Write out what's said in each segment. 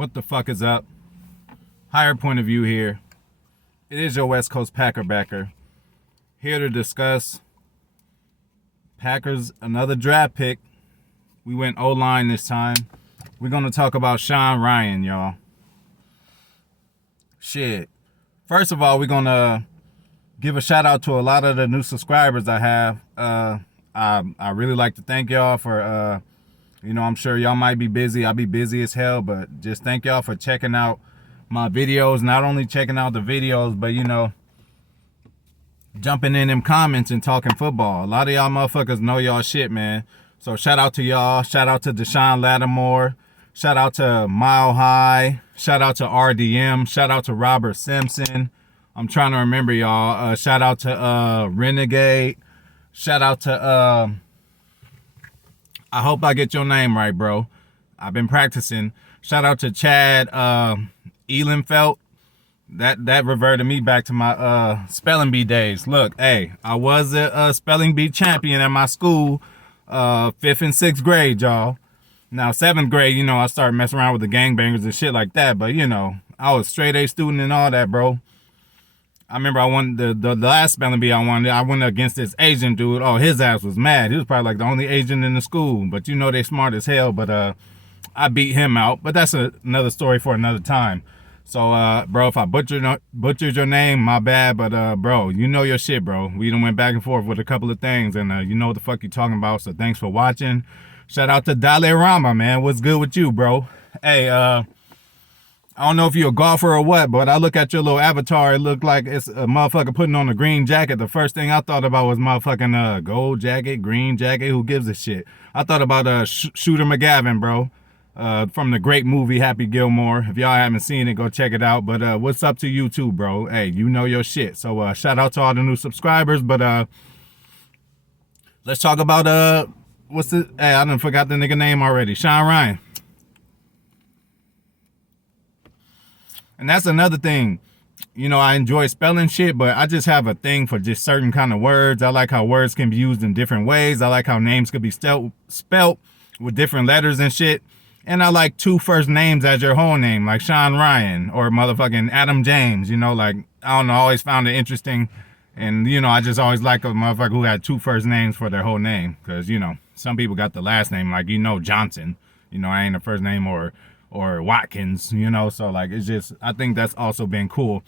What the fuck is up? Higher point of view here. It is your West Coast Packer backer. Here to discuss Packers, another draft pick. We went O-line this time. We're going to talk about Rhyan, y'all. Shit. First of all, we're going to give a shout out to a lot of the new subscribers I have. I really like to thank y'all for, I'm sure y'all might be busy. I'll be busy as hell, but just thank y'all for checking out my videos. Not only checking out the videos, but, jumping in them comments and talking football. A lot of y'all motherfuckers know y'all shit, man. So shout out to y'all. Shout out to Deshaun Lattimore. Shout out to Mile High. Shout out to RDM. Shout out to Robert Simpson. I'm trying to remember y'all. Shout out to Renegade. Shout out to I hope I get your name right, bro. I've been practicing. Shout out to Chad Ehlenfeld. That reverted me back to my spelling bee days. Look, hey, I was a spelling bee champion at my school, 5th and 6th grade, y'all. Now 7th grade, I started messing around with the gangbangers and shit like that. But I was straight A student and all that, bro. I remember I won the last spelling bee I won. I went against this Asian dude. Oh, his ass was mad. He was probably like the only Asian in the school. But they smart as hell. But I beat him out. But that's another story for another time. So, bro, if I butchered your name, my bad. But, bro, you know your shit, bro. We done went back and forth with a couple of things. And you know what the fuck you talking about. So thanks for watching. Shout out to Dale Rama, man. What's good with you, bro? Hey, I don't know if you're a golfer or what, but I look at your little avatar. It looked like it's a motherfucker putting on a green jacket. The first thing I thought about was motherfucking gold jacket, green jacket. Who gives a shit? I thought about Shooter McGavin, bro. From the great movie Happy Gilmore. If y'all haven't seen it, go check it out. But what's up to you too, bro? Hey, you know your shit. So shout out to all the new subscribers. But let's talk about hey, I done forgot the nigga name already. Rhyan. And that's another thing. I enjoy spelling shit, but I just have a thing for just certain kind of words. I like how words can be used in different ways. I like how names could be spelt with different letters and shit. And I like 2 first names as your whole name, like Rhyan or motherfucking Adam James. I don't know, I always found it interesting. And, I just always like a motherfucker who had 2 first names for their whole name. Because, some people got the last name, like, Johnson. I ain't a first name or Watkins, So, like, it's just, I think that's also been cool.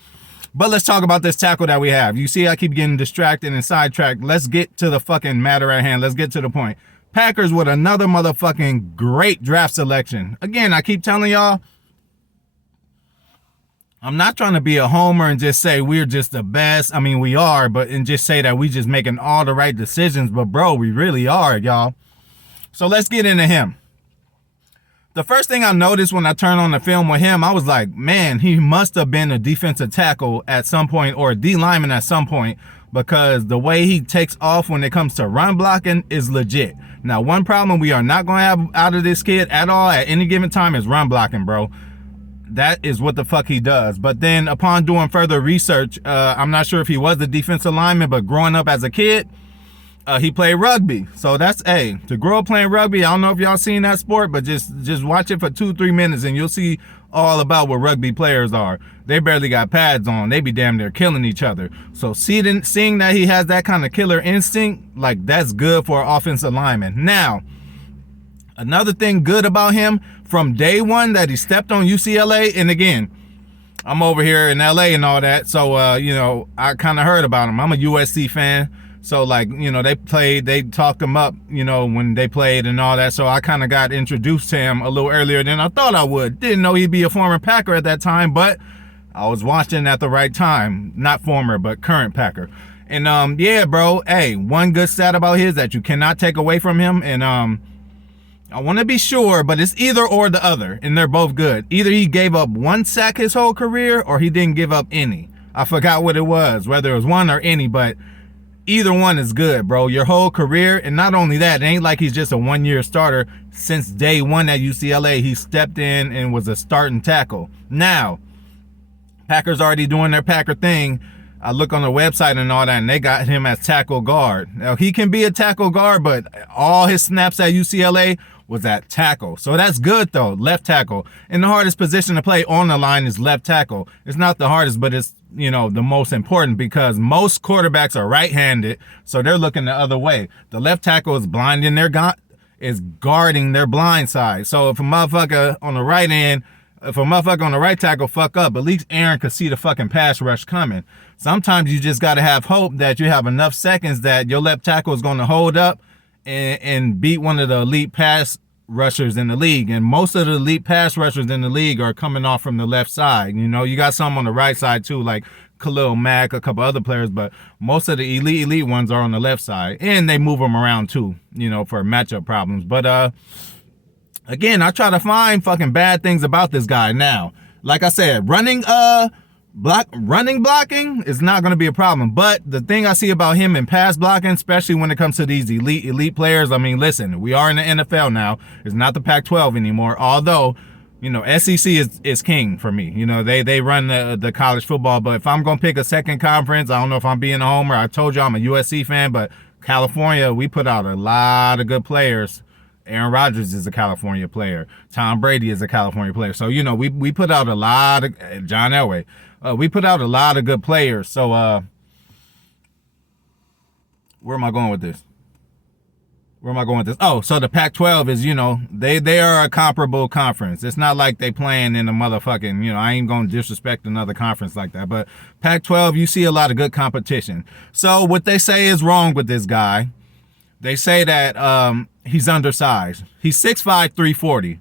But let's talk about this tackle that we have. You see, I keep getting distracted and sidetracked. Let's get to the fucking matter at hand. Let's get to the point. Packers with another motherfucking great draft selection. Again, I keep telling y'all, I'm not trying to be a homer and just say we're just the best. I mean, we are, and just say that we just making all the right decisions. But, bro, we really are, y'all. So let's get into him. The first thing I noticed when I turned on the film with him, I was like, man, he must have been a defensive tackle at some point or a D lineman at some point, because the way he takes off when it comes to run blocking is legit. Now, one problem we are not going to have out of this kid at all at any given time is run blocking, bro. That is what the fuck he does. But then upon doing further research, I'm not sure if he was a defensive lineman, but growing up as a kid, he played rugby. So that's, to grow up playing rugby, I don't know if y'all seen that sport, but just watch it for 2-3 minutes and you'll see all about what rugby players are. They barely got pads on. They be damn near killing each other. So seeing that he has that kind of killer instinct, like, that's good for an offensive lineman. Now, another thing good about him from day one that he stepped on UCLA, and again, I'm over here in LA and all that, so I kind of heard about him. I'm a USC fan. So, like, they talked him up, when they played and all that. So I kind of got introduced to him a little earlier than I thought I would. Didn't know he'd be a former Packer at that time, but I was watching at the right time. Not former, but current Packer. And, yeah, bro, one good stat about his that you cannot take away from him. And I want to be sure, but it's either or the other, and they're both good. Either he gave up 1 sack his whole career or he didn't give up any. I forgot what it was, whether it was 1 or any, but either one is good, bro. Your whole career, and not only that, it ain't like he's just a 1-year starter. Since day one at UCLA, he stepped in and was a starting tackle. Now, Packers already doing their Packer thing. I look on the website and all that, and they got him as tackle guard. Now, he can be a tackle guard, but all his snaps at UCLA was at tackle. So that's good, though, left tackle. And the hardest position to play on the line is left tackle. It's not the hardest, but it's, the most important because most quarterbacks are right-handed, so they're looking the other way. The left tackle is blinding is guarding their blind side. So if a motherfucker on the right end, if a motherfucker on the right tackle fuck up, at least Aaron could see the fucking pass rush coming. Sometimes you just got to have hope that you have enough seconds that your left tackle is going to hold up and beat one of the elite pass rushers in the league. And most of the elite pass rushers in the league are coming off from the left side. You got some on the right side too, like Khalil Mack, a couple other players, but most of the elite ones are on the left side. And they move them around too, for matchup problems. But again, I try to find fucking bad things about this guy now. Like I said, running blocking is not going to be a problem. But the thing I see about him in pass blocking, especially when it comes to these elite players, I mean, listen, we are in the NFL now. It's not the Pac-12 anymore. Although, SEC is king for me. They run the college football. But if I'm going to pick a second conference, I don't know if I'm being a homer. I told you I'm a USC fan, but California, we put out a lot of good players. Aaron Rodgers is a California player. Tom Brady is a California player. So, we put out a lot of John Elway. We put out a lot of good players. So, where am I going with this? Oh, so the Pac-12 is, they are a comparable conference. It's not like they playing in a motherfucking, I ain't going to disrespect another conference like that. But Pac-12, you see a lot of good competition. So what they say is wrong with this guy. They say that he's undersized. He's 6'5", 340.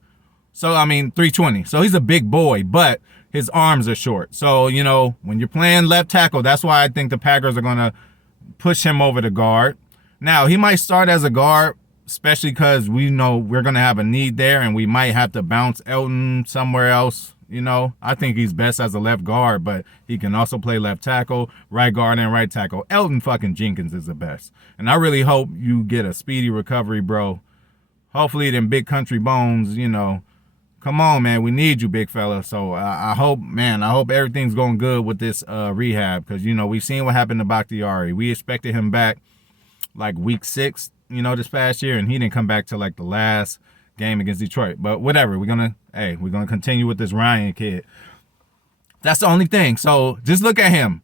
So, 320. So he's a big boy, but his arms are short. So, when you're playing left tackle, that's why I think the Packers are going to push him over to guard. Now, he might start as a guard, especially because we know we're going to have a need there and we might have to bounce Elton somewhere else. I think he's best as a left guard, but he can also play left tackle, right guard, and right tackle. Elton fucking Jenkins is the best. And I really hope you get a speedy recovery, bro. Hopefully them big country bones, come on, man. We need you, big fella. So I hope everything's going good with this rehab because, we've seen what happened to Bakhtiari. We expected him back like week 6, this past year, and he didn't come back till like the last game against Detroit. But whatever, we're gonna continue with this Rhyan kid. That's the only thing. So just look at him.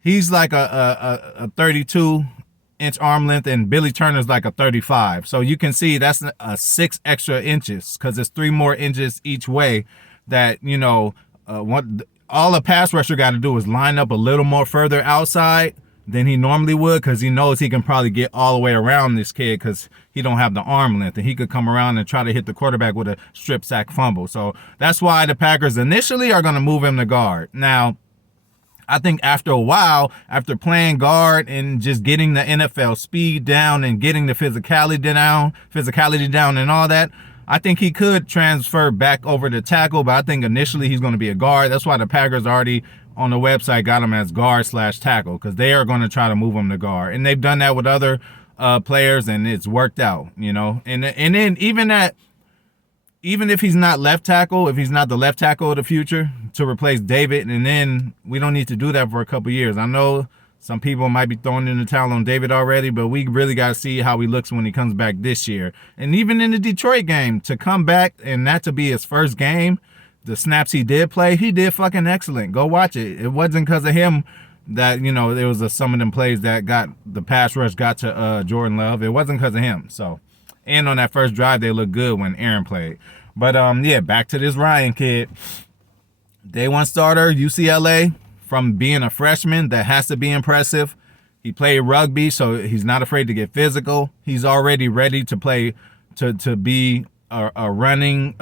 He's like a 32-inch arm length, and Billy Turner's like a 35. So you can see that's 6 extra inches because it's 3 more inches each way. That all a pass rusher got to do is line up a little more further outside than he normally would because he knows he can probably get all the way around this kid because he don't have the arm length and he could come around and try to hit the quarterback with a strip sack fumble. So that's why the Packers initially are going to move him to guard. Now, I think after a while, after playing guard and just getting the NFL speed down and getting the physicality down and all that, I think he could transfer back over to tackle, but I think initially he's going to be a guard. That's why the Packers already on the website got him as guard/tackle because they are going to try to move him to guard. And they've done that with other players and it's worked out, And then even if he's not left tackle, if he's not the left tackle of the future to replace David, and then we don't need to do that for a couple years. I know some people might be throwing in the towel on David already, but we really got to see how he looks when he comes back this year. And even in the Detroit game, to come back and that to be his first game, the snaps he did play, he did fucking excellent. Go watch it. It wasn't because of him that, there was some of them plays that got the pass rush got to Jordan Love. It wasn't because of him. So, and on that first drive, they looked good when Aaron played. But, back to this Rhyan kid. Day 1 starter, UCLA, from being a freshman, that has to be impressive. He played rugby, so he's not afraid to get physical. He's already ready to play, to be a running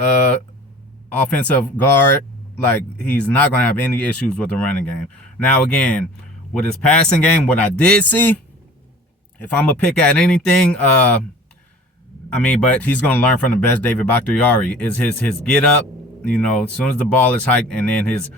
offensive guard. Like, he's not going to have any issues with the running game. Now, again, with his passing game, what I did see, if I'm going to pick at anything, but he's going to learn from the best David Bakhtiari, is his get up, as soon as the ball is hiked, and then his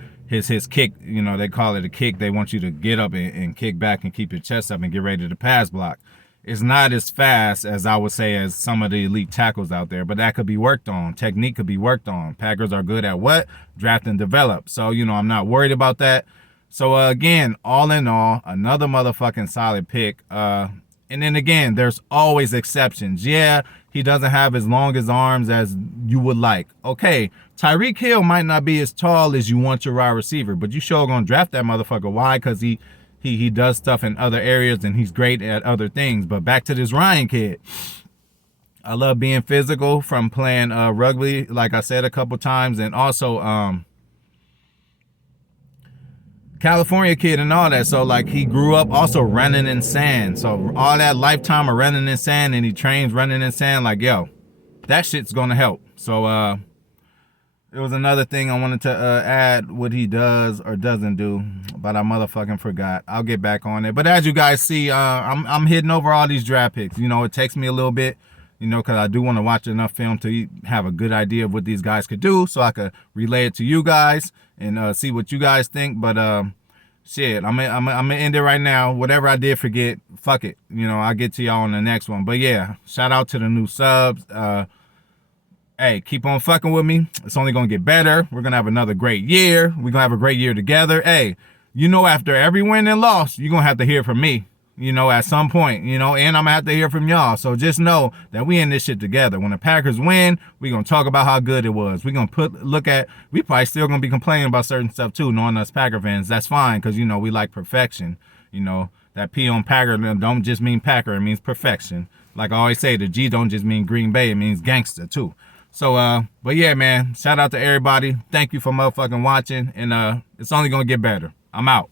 kick, they call it a kick. They want you to get up and kick back and keep your chest up and get ready to pass block. It's not as fast as I would say as some of the elite tackles out there, but that could be worked on. Technique could be worked on. Packers are good at what? Draft and develop. So, I'm not worried about that. So, again, all in all, another motherfucking solid pick. And then again, there's always exceptions. Yeah, he doesn't have as long as arms as you would like. Okay, Tyreek Hill might not be as tall as you want your wide receiver, but you sure gonna draft that motherfucker. Why? Because he does stuff in other areas and he's great at other things. But back to this Rhyan kid. I love being physical from playing rugby, like I said a couple times, and also California kid and all that. So like he grew up also running in sand. So all that lifetime of running in sand, and he trains running in sand. Like, yo, that shit's gonna help. So it was another thing I wanted to add what he does or doesn't do, but I motherfucking forgot. I'll get back on it. But as you guys see, I'm hitting over all these draft picks. You know, it takes me a little bit, you know, because I do want to watch enough film to have a good idea of what these guys could do, so I could relay it to you guys and see what you guys think. But shit, I'm gonna end it right now. Whatever I did forget, fuck it. You know, I'll get to y'all on the next one. But yeah, shout out to the new subs. Hey, keep on fucking with me. It's only going to get better. We're going to have another great year. We're going to have a great year together. Hey, you know, after every win and loss, you're going to have to hear from me, you know, at some point, you know, and I'm going to have to hear from y'all. So just know that we in this shit together. When the Packers win, we're going to talk about how good it was. We're going to we probably still going to be complaining about certain stuff too, knowing us Packer fans. That's fine, because, you know, we like perfection. You know, that P on Packer don't just mean Packer. It means perfection. Like I always say, the G don't just mean Green Bay. It means gangster too. So, but yeah, man, shout out to everybody. Thank you for motherfucking watching. And it's only going to get better. I'm out.